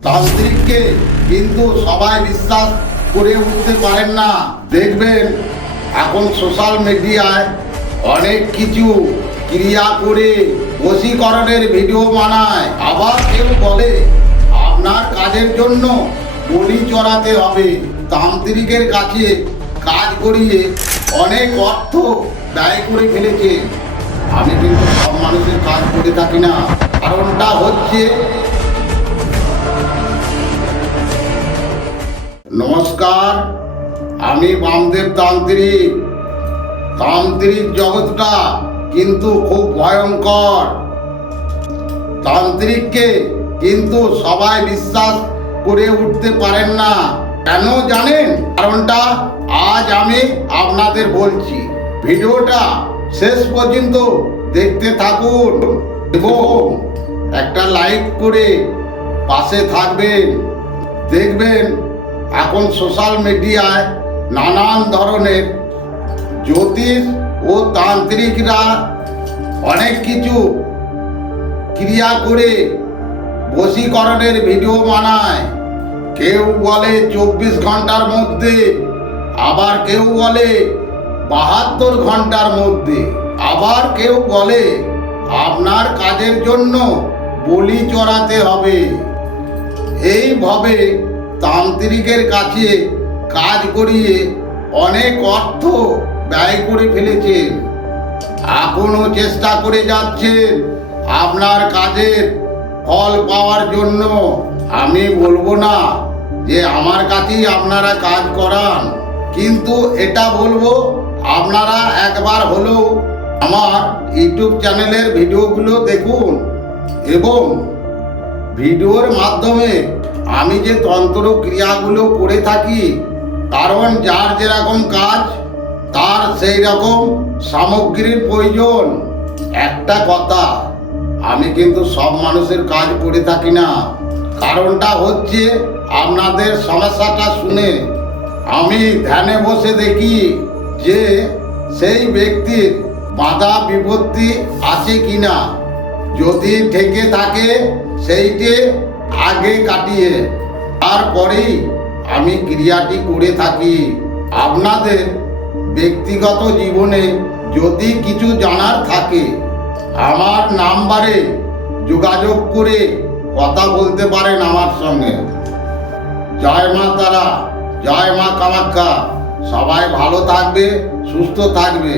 তান্ত্রিককে কিন্তু সবাই বিশ্বাস করে উঠতে পারেন না। দেখবেন এখন সোশ্যাল মিডিয়ায় অনেক কিছু ক্রিয়া করে বশীকরণের ভিডিও বানায়। আবার কেউ বলে আপনার কাজের জন্য বলি চড়াতে হবে। তান্ত্রিকের কাছে কাজ করিয়ে অনেক অর্থ ব্যয় করে ফেলেছে। আমি কিন্তু সব মানুষের কাজ করে থাকি না। কারণটা হচ্ছে, নমস্কার, আমি বামদেব তান্ত্রিক। তান্ত্রিক জগৎটা কিন্তু খুব ভয়ঙ্কর। তান্ত্রিককে কিন্তু সবাই বিশ্বাস করে উঠতে পারেন না। কেন জানেন? কারণটা আজ আমি আপনাদের বলছি। ভিডিওটা শেষ পর্যন্ত দেখতে থাকুন এবং একটা লাইক করে পাশে থাকবেন। দেখবেন এখন সোশ্যাল মিডিয়ায় নানান ধরনের জ্যোতিষ ও তান্ত্রিকরা অনেক কিছু ক্রিয়া করে বশীকরণের ভিডিও বানায়। কেউ বলে 24 ঘন্টার মধ্যে, আবার কেউ বলে 72 ঘন্টার মধ্যে, আবার কেউ বলে আপনার কাজের জন্য বলি চড়াতে হবে। এইভাবে তান্ত্রিকের কাছে কাজ করিয়ে অনেক অর্থ ব্যয় করে ফেলেছেন। এখনো চেষ্টা করে যাচ্ছেন আপনার কাজের ফল পাওয়ার জন্য। আমি বলবো না যে আমার কাছেই আপনারা কাজ করান, কিন্তু এটা বলবো আপনারা একবার হলেও আমার ইউটিউব চ্যানেলের ভিডিওগুলো দেখুন এবং ভিডিওর মাধ্যমে আমি যে তন্ত্র ক্রিয়াগুলো করে থাকি, কারণ যার যেরকম কাজ তার সেই রকম সামগ্রীর প্রয়োজন। একটা কথা, আমি কিন্তু সব মানুষের কাজ করে থাকি না। কারণটা হচ্ছে, আপনাদের সমস্যাটা শুনে আমি ধ্যানে বসে দেখি যে সেই ব্যক্তির বাধা বিপত্তি আছে কিনা। যদি থেকে থাকে সেইটে আগে কাটিয়ে তারপরেই আমি ক্রিয়াটি করে থাকি। আপনাদের ব্যক্তিগত জীবনে যদি কিছু জানার থাকে, আমার নাম্বারে যোগাযোগ করে কথা বলতে পারেন আমার সঙ্গে। জয় মা তারা, জয় মা কামাখ্যা। সবাই ভালো থাকবে, সুস্থ থাকবে।